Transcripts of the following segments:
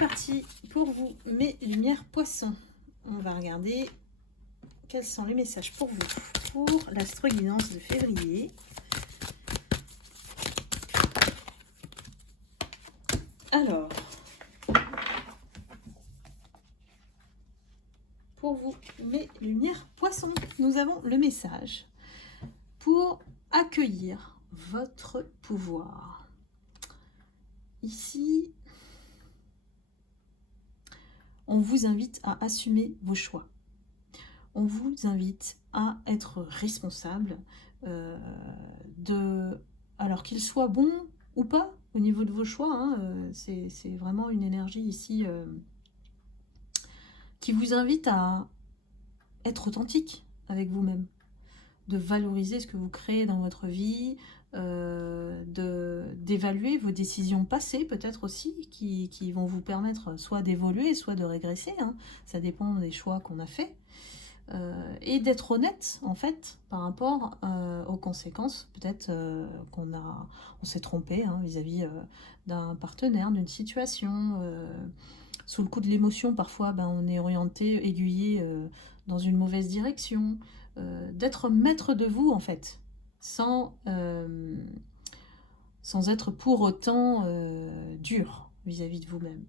parti pour vous, mes lumières poissons. On va regarder quels sont les messages pour vous, pour l'astro-guidance de février. Alors, pour vous, mes lumières poissons, nous avons le message pour accueillir votre pouvoir. Ici, on vous invite à assumer vos choix. On vous invite à être responsable alors qu'ils soient bons ou pas au niveau de vos choix. Hein, c'est vraiment une énergie ici qui vous invite à être authentique avec vous-même, de valoriser ce que vous créez dans votre vie, d'évaluer vos décisions passées peut-être aussi, qui vont vous permettre soit d'évoluer, soit de régresser, hein. Ça dépend des choix qu'on a faits. Et d'être honnête en fait par rapport aux conséquences peut-être on s'est trompé vis-à-vis d'un partenaire, d'une situation, sous le coup de l'émotion parfois on est orienté, aiguillé dans une mauvaise direction, d'être maître de vous en fait, sans être pour autant dur vis-à-vis de vous-même.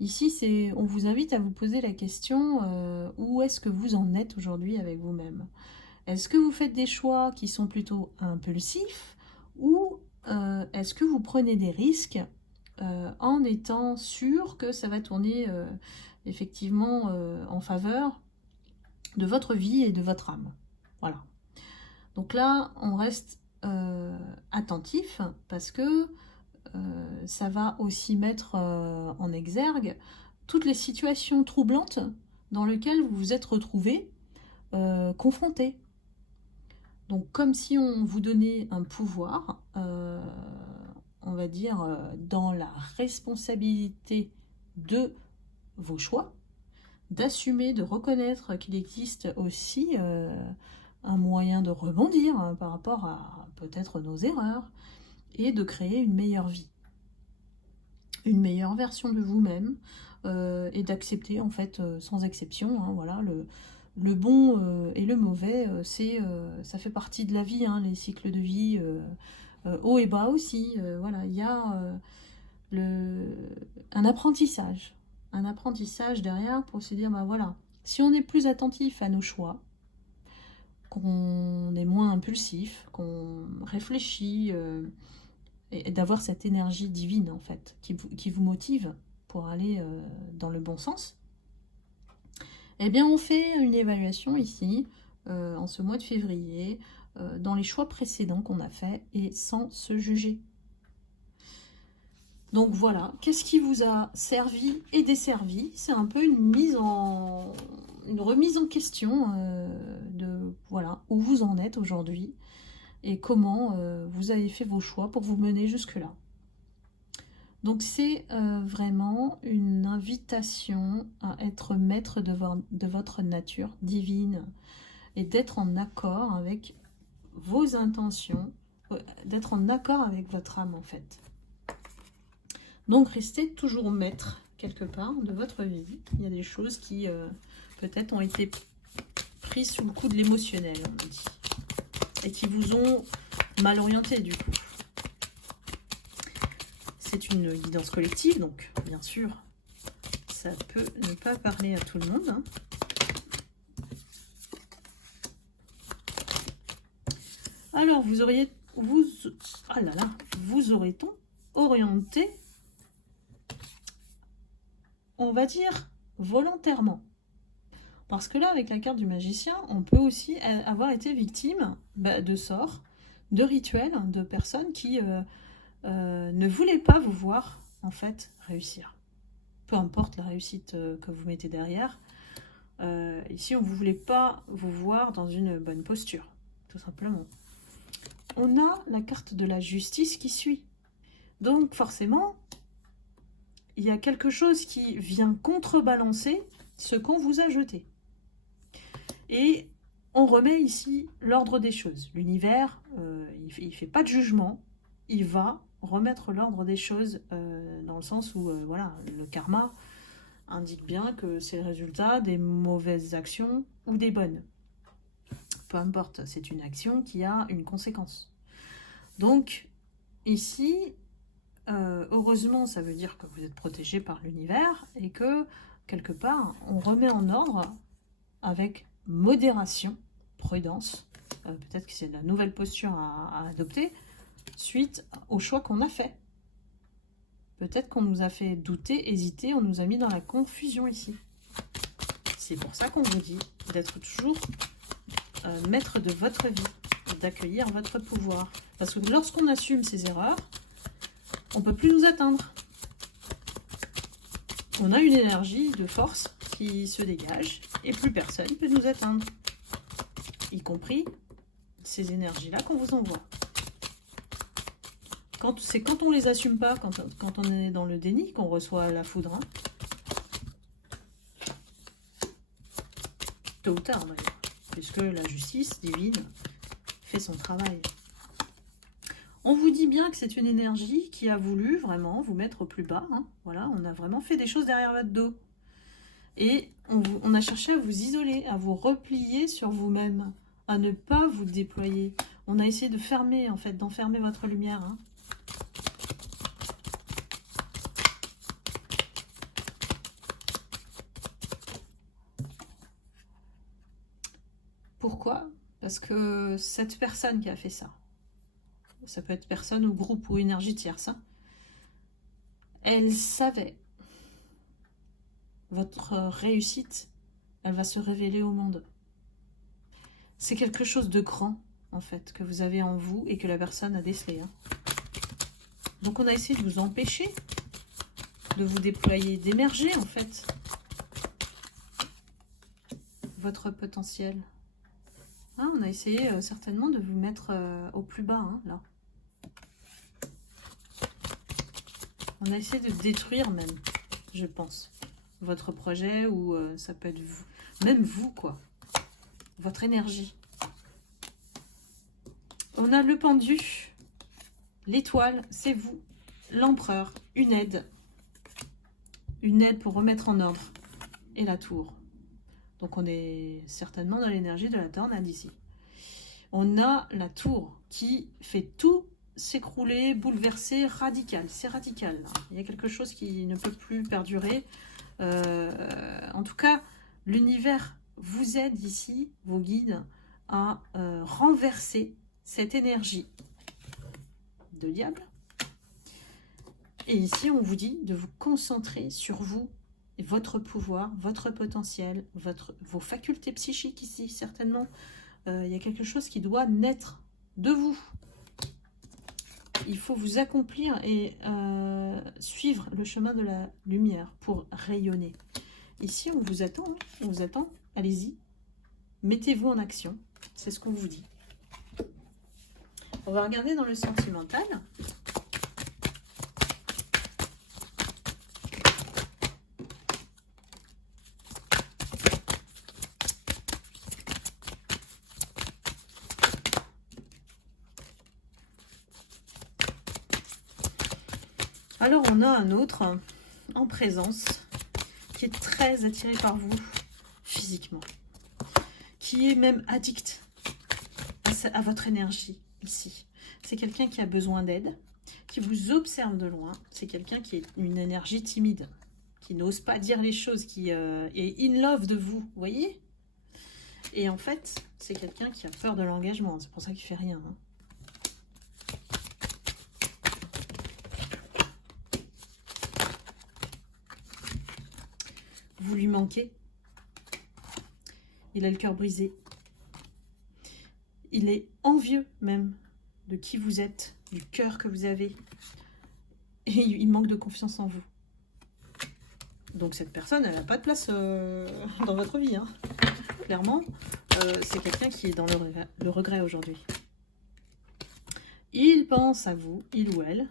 Ici, on vous invite à vous poser la question où est-ce que vous en êtes aujourd'hui avec vous-même? Est-ce que vous faites des choix qui sont plutôt impulsifs ou est-ce que vous prenez des risques en étant sûr que ça va tourner effectivement en faveur de votre vie et de votre âme? Voilà. Donc là, on reste attentif parce que ça va aussi mettre en exergue toutes les situations troublantes dans lesquelles vous vous êtes retrouvés confrontés. Donc comme si on vous donnait un pouvoir, on va dire, dans la responsabilité de vos choix, d'assumer, de reconnaître qu'il existe aussi un moyen de rebondir par rapport à peut-être nos erreurs, et de créer une meilleure vie, une meilleure version de vous-même, et d'accepter en fait sans exception, voilà, le bon et le mauvais, ça fait partie de la vie, les cycles de vie, haut et bas aussi, voilà, il y a un apprentissage derrière pour se dire, voilà, si on est plus attentif à nos choix, qu'on est moins impulsif, qu'on réfléchit, et d'avoir cette énergie divine en fait qui vous motive pour aller dans le bon sens, eh bien on fait une évaluation ici en ce mois de février dans les choix précédents qu'on a fait et sans se juger. Donc voilà, qu'est-ce qui vous a servi et desservi? C'est un peu une remise en question de voilà où vous en êtes aujourd'hui et comment vous avez fait vos choix pour vous mener jusque-là. Donc c'est vraiment une invitation à être maître de votre nature divine et d'être en accord avec vos intentions, d'être en accord avec votre âme en fait. Donc restez toujours maître quelque part de votre vie. Il y a des choses qui peut-être ont été prises sous le coup de l'émotionnel, on dit, et qui vous ont mal orienté du coup. C'est une guidance collective, donc bien sûr, ça peut ne pas parler à tout le monde. Alors, vous aurait-on orienté, on va dire, volontairement? Parce que là, avec la carte du magicien, on peut aussi avoir été victime de sorts, de rituels, de personnes qui ne voulaient pas vous voir, en fait, réussir. Peu importe la réussite que vous mettez derrière. Ici, on ne voulait pas vous voir dans une bonne posture, tout simplement. On a la carte de la justice qui suit. Donc, forcément, il y a quelque chose qui vient contrebalancer ce qu'on vous a jeté. Et on remet ici l'ordre des choses. L'univers, il ne fait pas de jugement, il va remettre l'ordre des choses, dans le sens où, voilà, le karma indique bien que c'est le résultat des mauvaises actions ou des bonnes. Peu importe, c'est une action qui a une conséquence. Donc, ici, heureusement, ça veut dire que vous êtes protégé par l'univers et que, quelque part, on remet en ordre avec modération, prudence. Peut-être que c'est la nouvelle posture à adopter suite au choix qu'on a fait. Peut-être qu'on nous a fait douter, hésiter, on nous a mis dans la confusion ici. C'est pour ça qu'on vous dit d'être toujours maître de votre vie, d'accueillir votre pouvoir. Parce que lorsqu'on assume ses erreurs, on ne peut plus nous atteindre. On a une énergie de force qui se dégage et plus personne ne peut nous atteindre. Y compris ces énergies-là qu'on vous envoie. C'est quand on les assume pas, quand on est dans le déni, qu'on reçoit la foudre. Hein. Tôt ou tard, d'ailleurs. Puisque la justice divine fait son travail. On vous dit bien que c'est une énergie qui a voulu vraiment vous mettre au plus bas. Hein. Voilà, on a vraiment fait des choses derrière votre dos. Et on a cherché à vous isoler, à vous replier sur vous-même, à ne pas vous déployer. On a essayé de fermer, en fait, d'enfermer votre lumière. Hein. Pourquoi? Parce que cette personne qui a fait ça, ça peut être personne ou groupe ou énergie tierce, hein, elle savait votre réussite, elle va se révéler au monde. C'est quelque chose de grand, en fait, que vous avez en vous et que la personne a décelé. Hein. Donc on a essayé de vous empêcher de vous déployer, d'émerger, en fait, votre potentiel. Hein, on a essayé certainement de vous mettre au plus bas, hein, là. On a essayé de détruire même, je pense, votre projet ou ça peut être vous, même vous, quoi. Votre énergie. On a le pendu, l'étoile, c'est vous, l'empereur, une aide pour remettre en ordre, et la tour. Donc on est certainement dans l'énergie de la tornade ici. On a la tour qui fait tout s'écrouler, bouleverser, radical. C'est radical. Là. Il y a quelque chose qui ne peut plus perdurer. En tout cas, l'univers vous aide ici, vos guides, à renverser cette énergie de diable. Et ici, on vous dit de vous concentrer sur vous, et votre pouvoir, votre potentiel, vos facultés psychiques ici, certainement. Il y a quelque chose qui doit naître de vous. Il faut vous accomplir et suivre le chemin de la lumière pour rayonner. Ici, on vous attend. Hein. On vous attend. Allez-y. Mettez-vous en action. C'est ce qu'on vous dit. On va regarder dans le sentimental. Alors, on a un autre en présence qui est très attiré par vous physiquement, qui est même addict à votre énergie ici. C'est quelqu'un qui a besoin d'aide, qui vous observe de loin. C'est quelqu'un qui est une énergie timide, qui n'ose pas dire les choses, qui est in love de vous, vous voyez? Et en fait, c'est quelqu'un qui a peur de l'engagement. C'est pour ça qu'il ne fait rien. Hein. Vous lui manquez. Il a le cœur brisé. Il est envieux même de qui vous êtes, du cœur que vous avez. Et il manque de confiance en vous. Donc cette personne, elle n'a pas de place dans votre vie. Hein. Clairement, c'est quelqu'un qui est dans le regret aujourd'hui. Il pense à vous, il ou elle,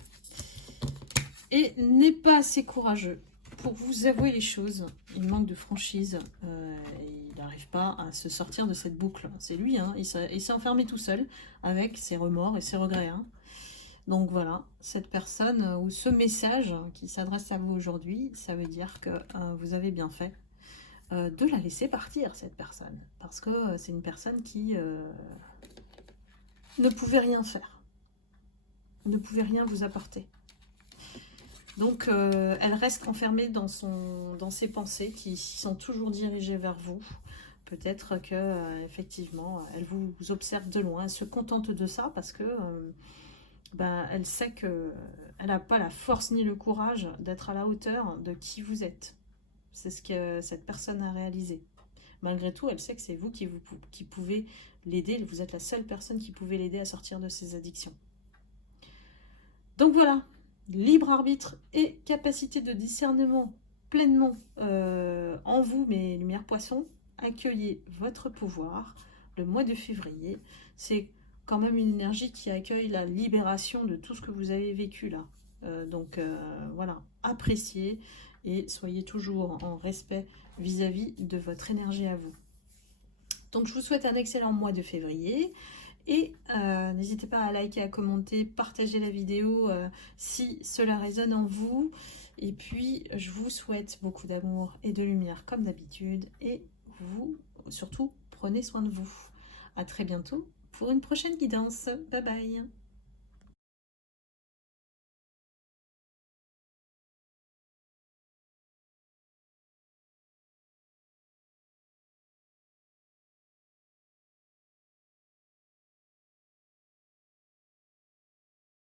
et n'est pas assez courageux pour vous avouer les choses. Il manque de franchise, il n'arrive pas à se sortir de cette boucle. C'est lui, hein, il s'est enfermé tout seul avec ses remords et ses regrets. Hein. Donc voilà, cette personne ou ce message qui s'adresse à vous aujourd'hui, ça veut dire que vous avez bien fait de la laisser partir, cette personne. Parce que c'est une personne qui ne pouvait rien faire, ne pouvait rien vous apporter. Donc elle reste enfermée dans ses pensées qui sont toujours dirigées vers vous. Peut-être que effectivement, elle vous observe de loin, elle se contente de ça parce que elle sait que elle n'a pas la force ni le courage d'être à la hauteur de qui vous êtes. C'est ce que cette personne a réalisé. Malgré tout, elle sait que c'est vous qui pouvez l'aider. Vous êtes la seule personne qui pouvait l'aider à sortir de ses addictions. Donc voilà, libre arbitre et capacité de discernement pleinement en vous, mes lumières poissons. Accueillez votre pouvoir. Le mois de février, c'est quand même une énergie qui accueille la libération de tout ce que vous avez vécu là. Voilà, appréciez et soyez toujours en respect vis-à-vis de votre énergie à vous. Donc je vous souhaite un excellent mois de février. Et n'hésitez pas à liker, à commenter, partager la vidéo si cela résonne en vous. Et puis, je vous souhaite beaucoup d'amour et de lumière comme d'habitude. Et vous, surtout, prenez soin de vous. À très bientôt pour une prochaine guidance. Bye bye.